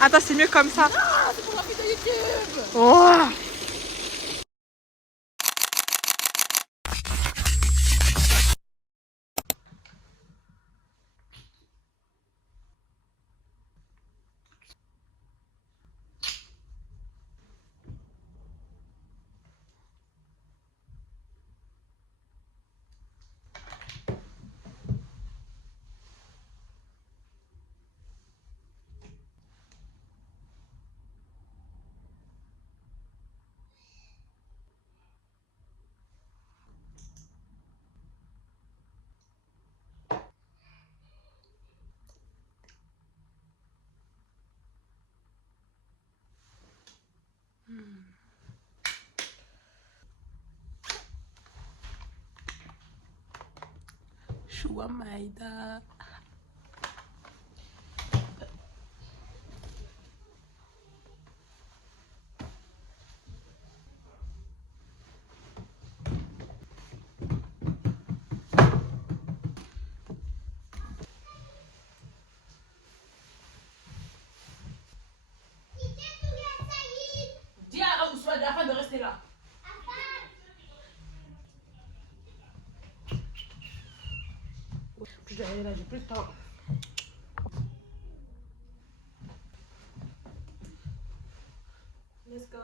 Attends, c'est mieux comme ça. Ah, c'est pour la vidéo YouTube. Oh. Chua Maïda. Dis à Ousmane afin de rester là. Je dois aller là, j'ai plus de temps. Let's go.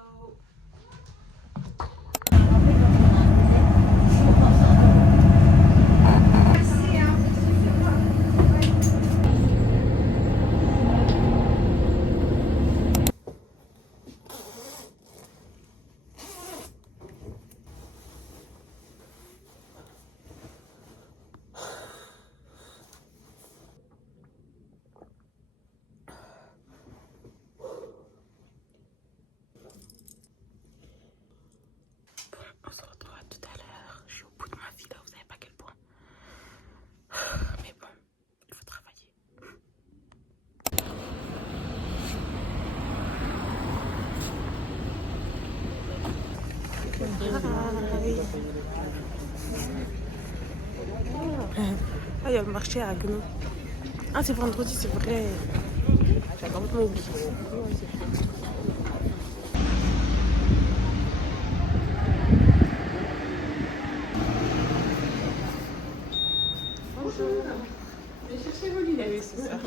On se retrouvera tout à l'heure. Je suis au bout de ma vie là, vous savez pas à quel point. Mais bon, il faut travailler. Ah, il y a le marché à Gnou. Ah, c'est vendredi, c'est vrai. J'ai complètement oublié. Bonjour. Venez chercher vos lunettes. Oui, c'est ça.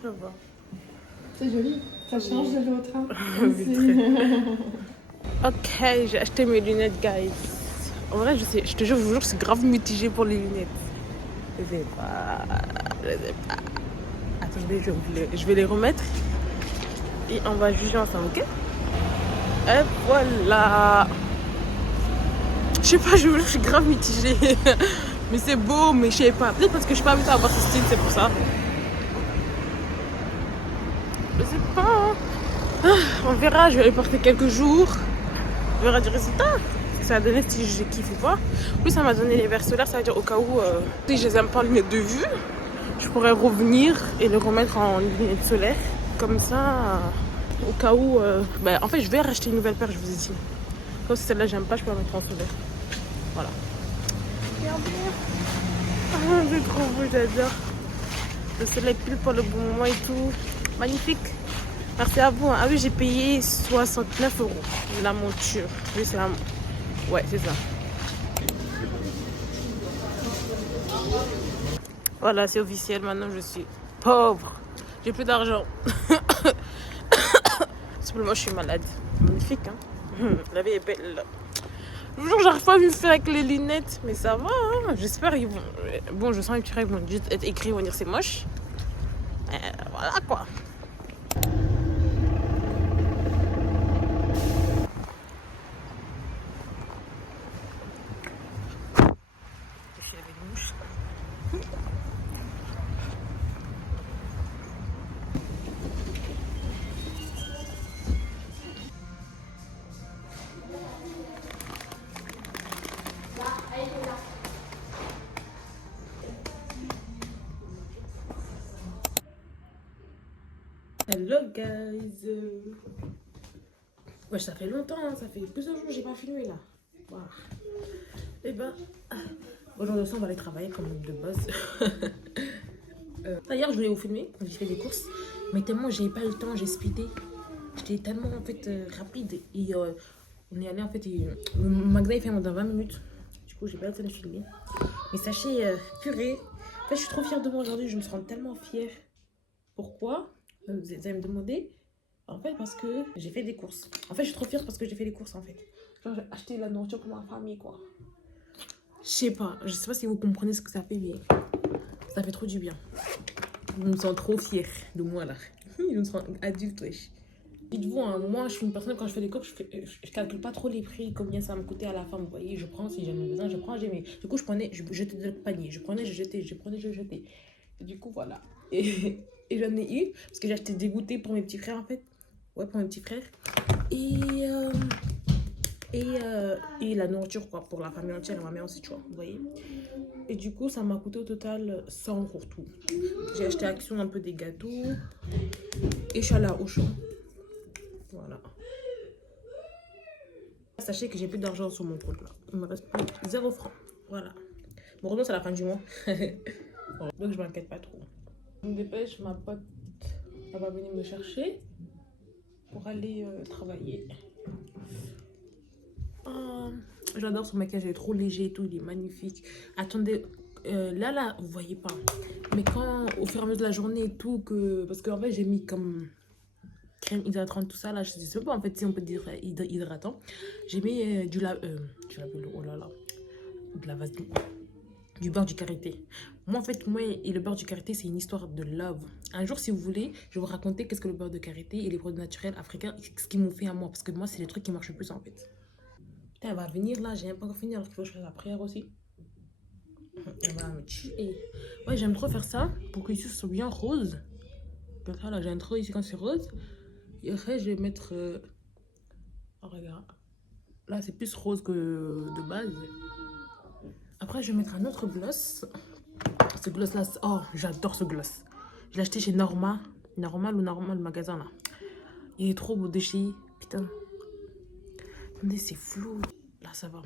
Ça va. C'est joli, ça change de l'autre. Hein. Ok, j'ai acheté mes lunettes, guys. En vrai, je te jure, je vous jure, je suis grave mitigée pour les lunettes. Je sais pas. Je sais pas. Attendez, je vais les remettre. Et on va juger ensemble, ok? Et voilà. Je sais pas, je vous jure, je suis grave mitigée. Mais c'est beau, mais je sais pas. Peut-être parce que je suis pas habituée à avoir ce style, c'est pour ça. Je sais pas. Hein. On verra, je vais les porter quelques jours. On verra du résultat. Si ça a donné si je kiffe ou pas. En plus, ça m'a donné les verres solaires, ça veut dire au cas où, si je les aime pas en lunettes de vue, je pourrais revenir et les remettre en lunettes solaires. Comme ça, au cas où. En fait, je vais racheter une nouvelle paire, je vous ai dit. Comme si celle-là, j'aime pas, je peux la mettre en solaire. Voilà. Regardez. Ah, c'est trop beau, j'adore. Le soleil pile pour le bon moment et tout. Magnifique. Merci à vous. Ah oui, j'ai payé 69 € la monture. Oui, c'est la... Ouais, c'est ça. Voilà, c'est officiel. Maintenant, je suis pauvre. J'ai plus d'argent. Simplement, je suis malade. Magnifique, hein. La vie est belle. Le jour, j'arrive pas à me faire avec les lunettes. Mais ça va, hein. J'espère qu'ils vont... Bon, je sens les petits règles vont juste être écrits, ils vont dire c'est moche. Voilà, quoi. Hello guys. Ouais, ça fait longtemps, hein. Ça fait plusieurs jours que j'ai pas filmé là. Voilà. Et ben, aujourd'hui aussi, on va aller travailler comme de base. D'ailleurs, je voulais vous filmer quand j'ai fait des courses, mais tellement j'ai pas eu le temps, j'ai speedé. J'étais tellement en fait rapide et on est allé en fait, le magasin il ferme dans 20 minutes. Du coup, j'ai pas eu le temps de filmer. Mais sachez, purée, en fait, je suis trop fière de moi aujourd'hui, je me sens tellement fière. Pourquoi? Vous allez me demander. En fait, parce que j'ai fait des courses. En fait, je suis trop fière parce que j'ai fait des courses en fait. Genre, j'ai acheté la nourriture pour ma famille, quoi. Je sais pas si vous comprenez ce que ça fait, mais ça fait trop du bien. Je me sens trop fière de moi là. Je me sens adulte, wesh. Dites-vous, hein, moi je suis une personne, quand je fais des courses, je calcule pas trop les prix, combien ça va me coûter à la fin. Vous voyez, je prends si j'en ai besoin, je prends, j'ai mis. Du coup, je jetais dans le panier. Je prenais, je jetais, je prenais, je jetais. Et du coup, voilà. Et j'en ai eu, parce que j'ai acheté des goûters pour mes petits frères en fait. Ouais, pour mes petits frères. Et la nourriture quoi, pour la famille entière et ma mère aussi, tu vois, vous voyez. Et du coup, ça m'a coûté au total 100 € tout. J'ai acheté Action un peu des gâteaux. Et je suis allée à Auchan. Voilà. Sachez que j'ai plus d'argent sur mon compte là. Il me reste plus 0 francs. Voilà. Bon, heureusement, c'est la fin du mois. Donc, je m'inquiète pas trop. Je me dépêche, ma pote, elle va venir me chercher pour aller travailler. J'adore son maquillage, il est trop léger et tout, il est magnifique. Attendez, là, vous voyez pas. Mais quand, au fur et à mesure de la journée et tout, parce qu'en fait, j'ai mis comme crème hydratante, tout ça, là, je sais pas en fait si on peut dire hydratant. J'ai mis du labello, oh là là, de la vaseline, du beurre du karité. Moi, en fait, moi et le beurre du karité, c'est une histoire de love. Un jour, si vous voulez, je vais vous raconter qu'est-ce que le beurre de karité et les produits naturels africains, ce qu'ils m'ont fait à moi. Parce que moi, c'est les trucs qui marchent le plus, en fait. Putain, elle va venir, là, j'ai même pas encore fini, alors qu'il faut que je fasse la prière aussi. Elle va me tuer. Ouais, j'aime trop faire ça, pour que ici, ce soit bien rose. Comme ça, là, j'aime trop ici quand c'est rose. Et après, je vais mettre... Oh, regarde. Là, c'est plus rose que de base. Après, je vais mettre un autre gloss. Ce gloss-là, oh, j'adore ce gloss. Je l'ai acheté chez Norma. Normal, le magasin, là. Il est trop beau de chez... Putain. Attendez, c'est flou. Là, ça va.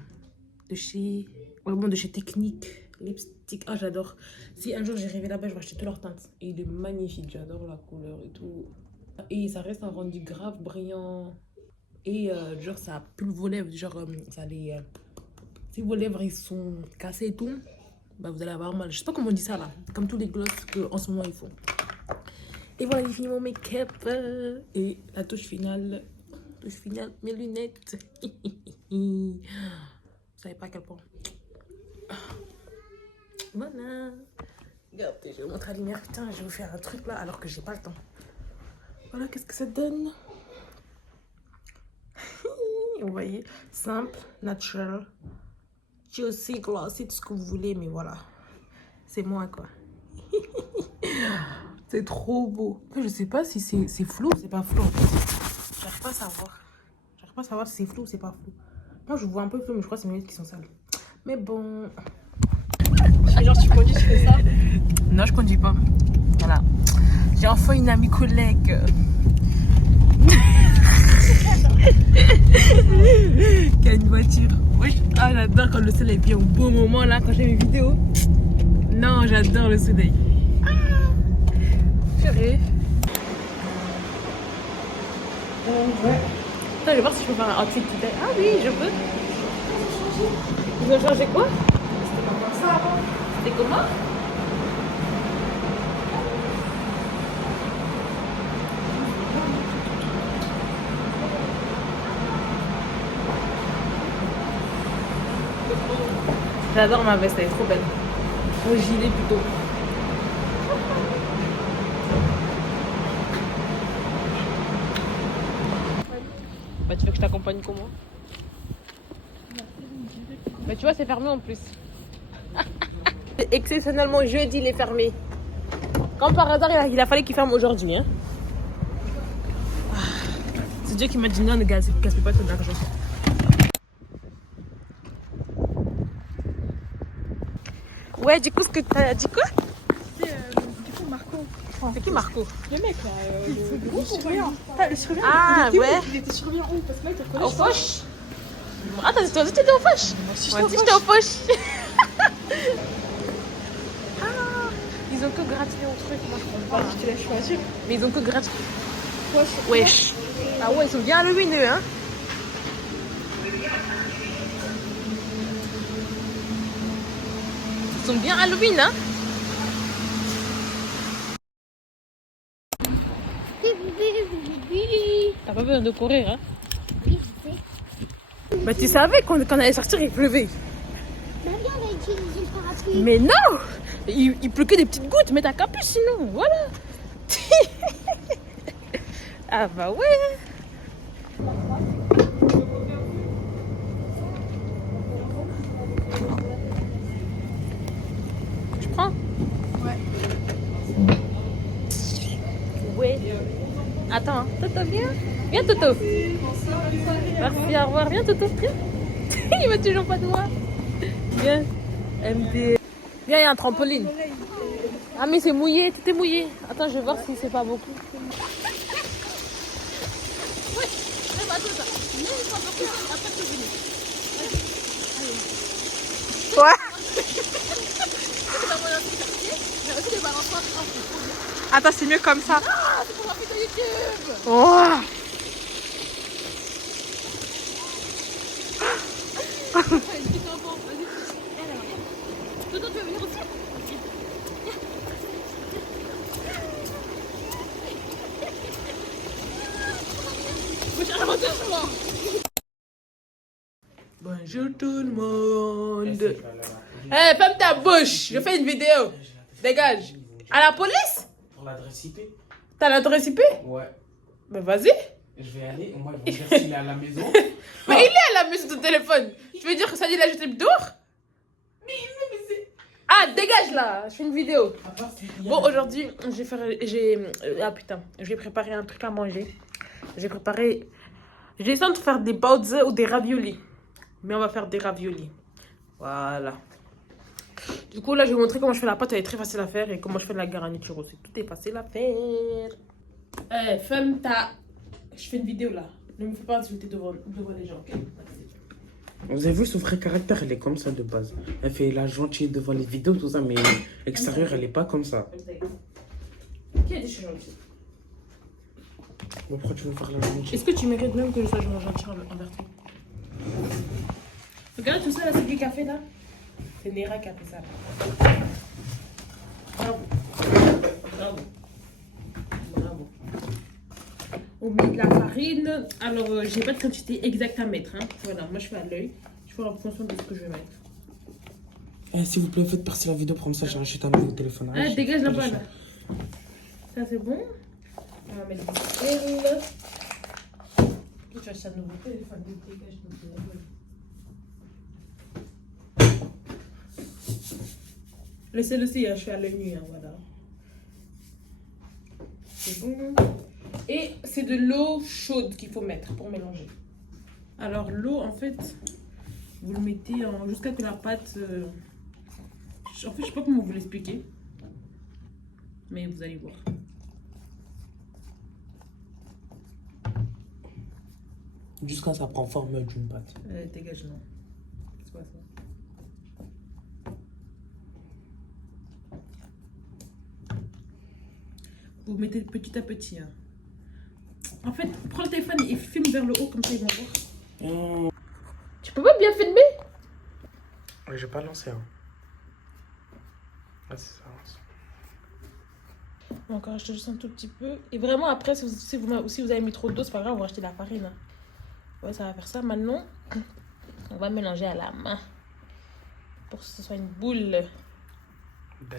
De chez... Vraiment, de chez Technique. Lipstick. Ah, j'adore. Si un jour, j'ai rêvé là-bas, je vais acheter toutes leurs teintes. Et il est magnifique. J'adore la couleur et tout. Et ça reste un rendu grave brillant. Et genre, ça pue vos lèvres. Genre, ça les... si vos lèvres, ils sont cassés et tout, bah, vous allez avoir mal. Je sais pas comment on dit ça, là. Comme tous les gloss qu'en ce moment, il faut. Et voilà, j'ai fini mon make-up. Et la touche finale, mes lunettes. Vous savez pas à quel point. Voilà. Regardez, je vais vous montrer la lumière. Putain, je vais vous faire un truc là alors que j'ai pas le temps. Voilà, qu'est-ce que ça donne. Vous voyez, simple, natural, juicy, glossy, tout ce que vous voulez, mais voilà. C'est moi, quoi. C'est trop beau. Je sais pas si c'est flou ou c'est pas flou. J'arrive pas à savoir. J'arrive pas à savoir si c'est flou ou c'est pas flou. Moi, je vois un peu flou, mais je crois que c'est mes lunettes qui sont sales. Mais bon. Genre, tu conduis, tu fais ça? Non, je conduis pas. Voilà. J'ai enfin une amie collègue. Qui a une voiture. Oui. Ah, j'adore quand le soleil vient au bon moment là, quand j'ai mes vidéos. Non, j'adore le soleil. Purée. Ouais. Attends, je vais voir si je peux faire un outfit today. Ah oui, je peux. Vous avez changé quoi? C'était pas comme ça avant. C'était comment? J'adore ma veste, elle est trop belle. Mon gilet plutôt. Bah tu veux que je t'accompagne comment? Bah tu vois c'est fermé en plus. Exceptionnellement jeudi il est fermé. Comme par hasard il a fallu qu'il ferme aujourd'hui. Hein. C'est Dieu qui m'a dit non ne gaspille pas ton argent. Ouais, du coup, ce que t'as dit quoi? Du coup, Marco. C'est qui Marco? Le mec là, le surveillant. Le surveillant. Ah, il était ouais. où? Il était surveillant où? Parce que là, il te reconnaît. Au Foch? Attends, toi aussi t'étais au poche. Moi aussi, Moi aussi j'étais au poche. Ah, ils ont que gratiné au truc, moi je comprends pas. Je te laisse choisir. Mais ils ont que gratiné. Wesh. Wesh. Ah ouais, ils sont bien Halloween eux, hein. Ils sont bien Halloween, hein. T'as pas besoin de courir, hein. Bah tu savais quand on allait sortir il pleuvait. Bah viens, on va utiliser le parapluie. Mais non, il pleut que des petites gouttes, mets ta capuche sinon, voilà. Ah bah ouais. Tu prends? Ouais. Ouais. Attends, hein. Toto viens. Viens Toto. Merci, au revoir. Viens Toto, viens. Il veut toujours pas de moi. Viens. MD. Viens, il y a un trampoline. Ah mais c'est mouillé, tout est mouillé. Attends, je vais voir si c'est pas beaucoup. Ouais. Attends, c'est mieux comme ça. Ah, c'est pour la vidéo YouTube. Oh. Toto, tu veux venir aussi? Bonjour tout le monde. Eh, ferme ta bouche. Je fais une vidéo. Dégage. À la police? Pour l'adresse IP? T'as l'adresse IP? Ouais. Ben vas-y. Je vais aller, moi je vais dire s'il est à la maison. Mais il est à la maison de ton téléphone. Tu veux dire que ça dit l'a jeté dehors? Mais c'est... Ah, dégage là. Je fais une vidéo. À part si il y a Bon, la- aujourd'hui, ah putain, j'ai préparé un truc à manger. J'ai essayé de faire des baozi ou des raviolis. Mais on va faire des raviolis. Voilà. Du coup, là, je vais vous montrer comment je fais la pâte. Elle est très facile à faire. Et comment je fais la garniture aussi. Tout est facile à faire. Eh, femme, je fais une vidéo là. Ne me fais pas insulter devant les gens, ok? Vous avez vu son vrai caractère, elle est comme ça de base. Elle fait la gentille devant les vidéos, tout ça, mais l'extérieur, elle est pas comme ça. Qui a dit que je suis gentille? Bon, pourquoi tu veux faire la gentille? Est-ce que tu mérites même que je sois gentille envers toi? Regarde tout ça là, c'est du café là. C'est Néra qui a fait ça. Bravo. Bravo. Bravo. On met de la farine. Alors, j'ai pas de quantité exacte à mettre. Hein. Voilà, moi je fais à l'œil. Je fais en fonction de ce que je vais mettre. Eh, s'il vous plaît, faites partir la vidéo, comme ça, j'ai rachète un nouveau téléphone. Ah, dégage là-bas là. Ça c'est bon. On va mettre du sel. Tu vas acheter un nouveau téléphone. Dégage ton téléphone. Le sel aussi, hein, je fais à l'œil nu, hein, voilà. C'est bon. Et c'est de l'eau chaude qu'il faut mettre pour mélanger. Alors l'eau, en fait, vous le mettez jusqu'à que la pâte... En fait, je sais pas comment vous l'expliquer. Mais vous allez voir. Jusqu'à ça prend forme d'une pâte. Dégage, non. C'est quoi ça? Vous mettez petit à petit. Hein. En fait, prends le téléphone et filme vers le haut, comme ça ils vont voir. Tu peux pas bien filmer? Ouais, j'ai pas lancé. Hein. Ah, c'est ça. Bon, encore acheter juste un tout petit peu. Et vraiment, après, si vous avez mis trop d'eau, c'est pas grave, on va acheter de la farine. Hein. Ouais, ça va faire ça. Maintenant, on va mélanger à la main. Pour que ce soit une boule.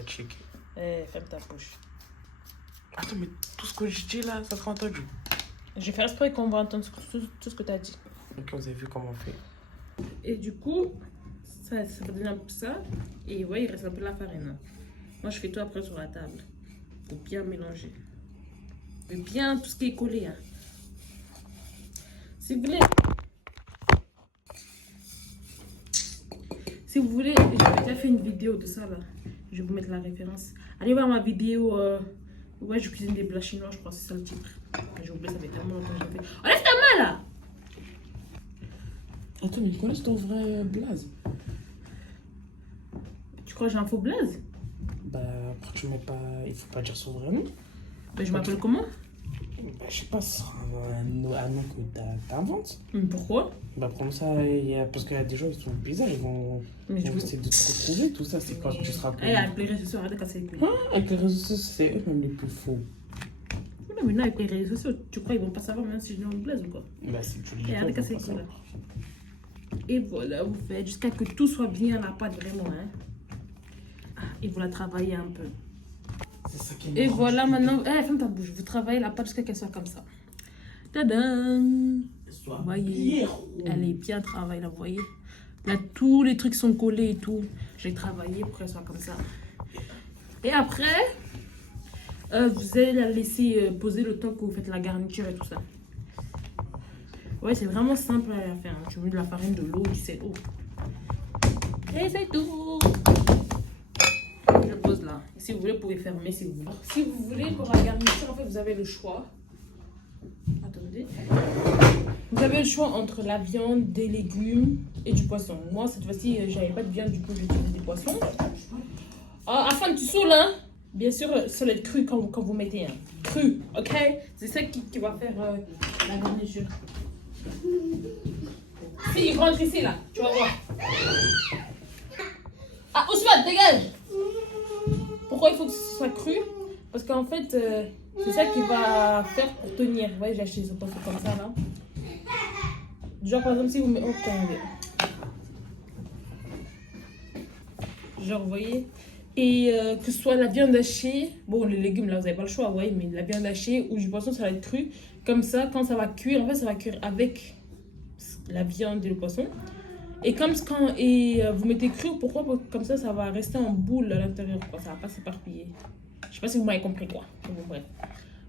Chic. Ferme ta bouche. Attends, mais tout ce que je dis là, ça sera entendu. Je vais faire exprès qu'on va entendre tout ce que tu as dit. Ok, vous avez vu comment on fait. Et du coup, ça va donner un peu ça. Et ouais, il reste un peu de la farine. Moi, je fais tout après sur la table. Pour bien mélanger. Et bien tout ce qui est collé. Hein. Si vous voulez... Si vous voulez, j'ai déjà fait une vidéo de ça là. Je vais vous mettre la référence. Allez voir ma vidéo. Ouais, je cuisine des plats chinois, je crois, c'est ça le titre. J'ai oublié, ça fait tellement longtemps que j'ai fait. Enlève ta main là! Attends, mais connais ton vrai blaze? Tu crois que j'ai un faux blaze? Bah, après, tu mets pas. Il faut pas dire son vrai nom. Bah, je m'appelle comment? Bah, je sais pas, ce sera un nom que t'inventes. Mais pourquoi? Bah, comme ça, parce qu'il y a des gens qui sont bizarres, ils vont Mais du coup. essayer de te retrouver, tout ça. C'est quand tu seras Eh, avec les réseaux sociaux, arrête de casser les couilles. avec les réseaux sociaux, c'est eux-mêmes les plus faux. Non, mais non, avec les réseaux sociaux, tu crois qu'ils vont pas savoir même si je n'ai un blaze ou quoi? Bah, si tu le Eh, dis, arrête de casser les couilles là. Et voilà, vous faites jusqu'à que tout soit bien à la pâte, vraiment. Hein. Ah, et vous la travaillez un peu. C'est ça qui Et est voilà, maintenant, ferme ta bouche. Vous travaillez la pâte jusqu'à qu'elle soit comme ça. Tadam! Vous voyez, elle est bien travaillée, là, vous voyez. Là, tous les trucs sont collés et tout. J'ai travaillé pour qu'elle soit comme ça. Et après, vous allez la laisser poser le temps que vous faites la garniture et tout ça. Ouais, c'est vraiment simple à faire. Hein. Tu mets de la farine, de l'eau, du sel. Oh. Et c'est tout. Je pose là. Si vous voulez, vous pouvez fermer si vous voulez. Si vous voulez, pour la garniture, en fait, vous avez le choix. Attendez. Vous avez le choix entre la viande, des légumes et du poisson. Moi, cette fois-ci, j'avais pas de viande, du coup, j'ai utilisé des poissons. Afin que tu saoules, hein. Bien sûr, ça doit être cru quand vous mettez un. Cru, ok? C'est ça qui va faire la garniture. Si, il rentre ici, là. Tu vas voir. Ah, Ousmane, dégage! Pourquoi il faut que ce soit cru? Parce qu'en fait, c'est ça qui va faire pour tenir. Vous voyez, j'ai acheté ce poisson comme ça, là. Genre, par exemple, si vous mettez... Oh, genre, vous voyez? Et que ce soit la viande hachée, bon, les légumes, là, vous n'avez pas le choix, vous voyez, mais la viande hachée ou du poisson, ça va être cru. Comme ça, quand ça va cuire, en fait, ça va cuire avec la viande et le poisson. Et comme quand vous mettez cru, pourquoi? Comme ça, ça va rester en boule à l'intérieur, quoi. Ça va pas s'éparpiller. Je sais pas si vous m'avez compris, quoi. Bon, bref.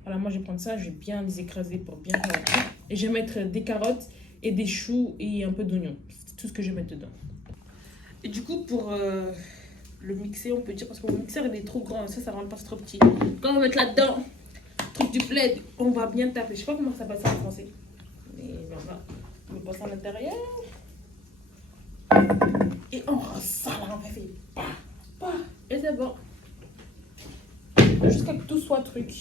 Voilà, moi, je vais prendre ça, je vais bien les écraser pour bien faire la truc. Et je vais mettre des carottes et des choux et un peu d'oignon. C'est tout ce que je vais mettre dedans. Et du coup, pour le mixer, on peut dire, parce que mon mixeur, il est trop grand, ça rend le passe trop petit. Quand on va mettre là-dedans, truc du plaid, on va bien taper. Je sais pas comment ça passe en français. Mais voilà, on met pas ça à l'intérieur. Et on rend ça là, on va faire pa, pa, et c'est bon. Jusqu'à que tout soit truc.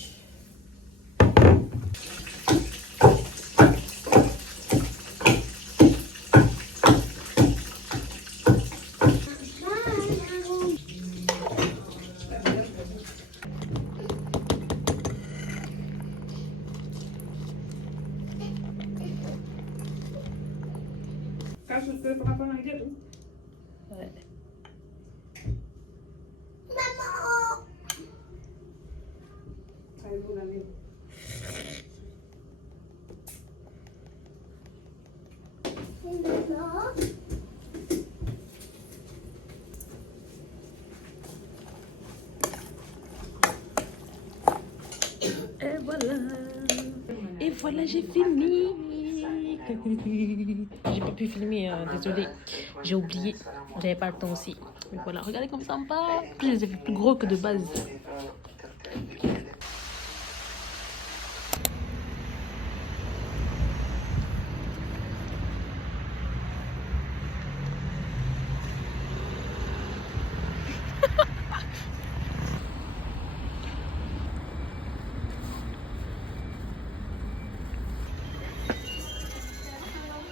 Ouais. Et voilà. Et voilà, j'ai fini. J'ai pas pu filmer, désolée. J'ai oublié. J'avais pas le temps aussi. Mais voilà, regardez comme sympa. Je les ai fait plus gros que de base.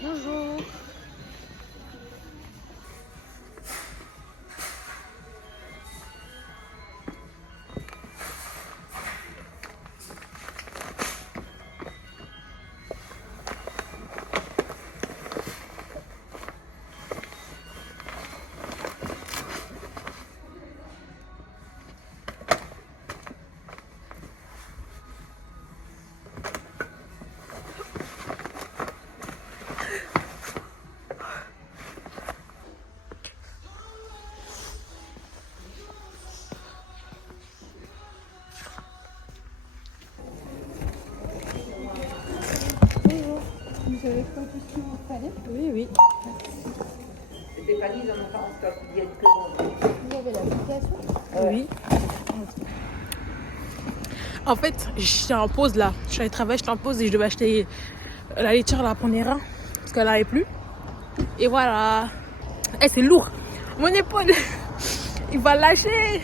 Bonjour. Vous savez quoi tout ce qu'il vous fallait? Oui, oui. Stéphanie, ils en ont pas en stock, ils viennent que vendre. Vous avez l'application? Oui. En fait, j'étais en pause là. Je suis allée travailler, j'étais en pause et je devais acheter la laitière à la Panera parce qu'elle n'avait plus. Et voilà. Eh, c'est lourd. Mon épaule, il va lâcher.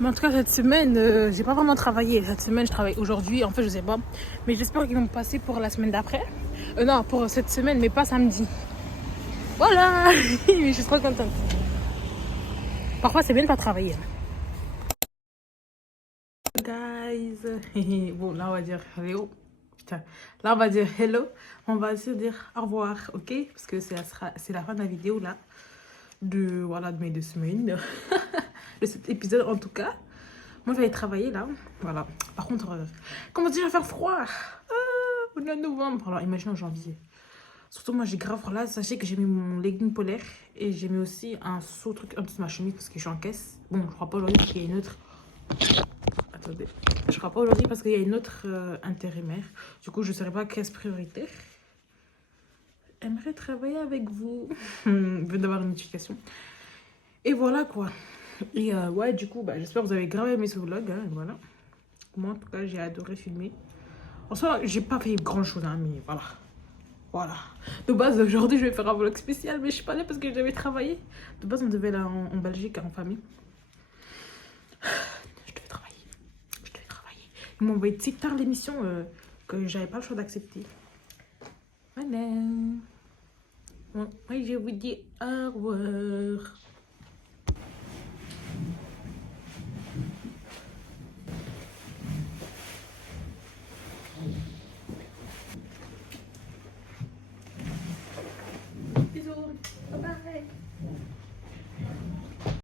Mais en tout cas, cette semaine, j'ai pas vraiment travaillé. Cette semaine, je travaille aujourd'hui. En fait, je sais pas. Mais j'espère qu'ils vont me passer pour la semaine d'après. Non, pour cette semaine, mais pas samedi. Voilà. Je suis trop contente. Parfois, c'est bien de pas travailler. Guys. Bon, là, on va dire hello. Putain. Là, on va dire hello. On va se dire au revoir, ok? Parce que c'est la fin de la vidéo, là. Voilà, de mes 2 semaines. De cet épisode, en tout cas. Moi, je vais aller travailler, là. Voilà. Par contre, comment dire, il va faire froid. Au 9 novembre. Alors, imaginez en janvier. Surtout, moi, j'ai grave froid là. Sachez que j'ai mis mon legging polaire. Et j'ai mis aussi un saut truc en dessous de ma chemise parce que je suis en caisse. Bon, je crois pas aujourd'hui parce qu'il y a une autre... Attendez. Je crois pas aujourd'hui parce qu'il y a une autre intérimaire. Du coup, je ne saurais pas caisse prioritaire. J'aimerais travailler avec vous. Je viens d'avoir une notification. Et voilà, quoi. Et ouais, du coup, bah, j'espère que vous avez grave aimé ce vlog. Hein, voilà. Moi, en tout cas, j'ai adoré filmer. En soi, j'ai pas fait grand chose, hein, mais voilà. Voilà. De base, aujourd'hui, je vais faire un vlog spécial, mais je suis pas là parce que je devais travailler. De base, on devait aller en Belgique, en famille. Je devais travailler. Ils m'ont envoyé si tard l'émission que j'avais pas le choix d'accepter. Voilà. Bon, moi, je vous dis au revoir.